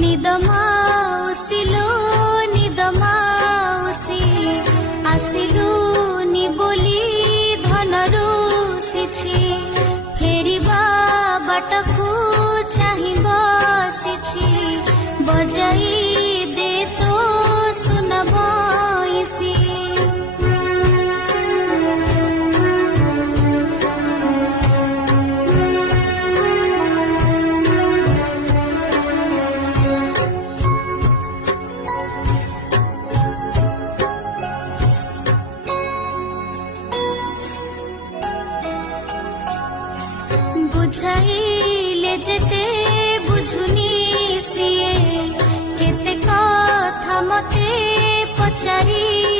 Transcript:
निदमाउसिलो निदमाउसी आसिलु नि बोली धनरु सिछि फेरिबा बाटकु चाहि बसिछि बजाई दे तो सुनबाइसी बुझाइले जेते बुझुनी सिए केते कथा मते पचारी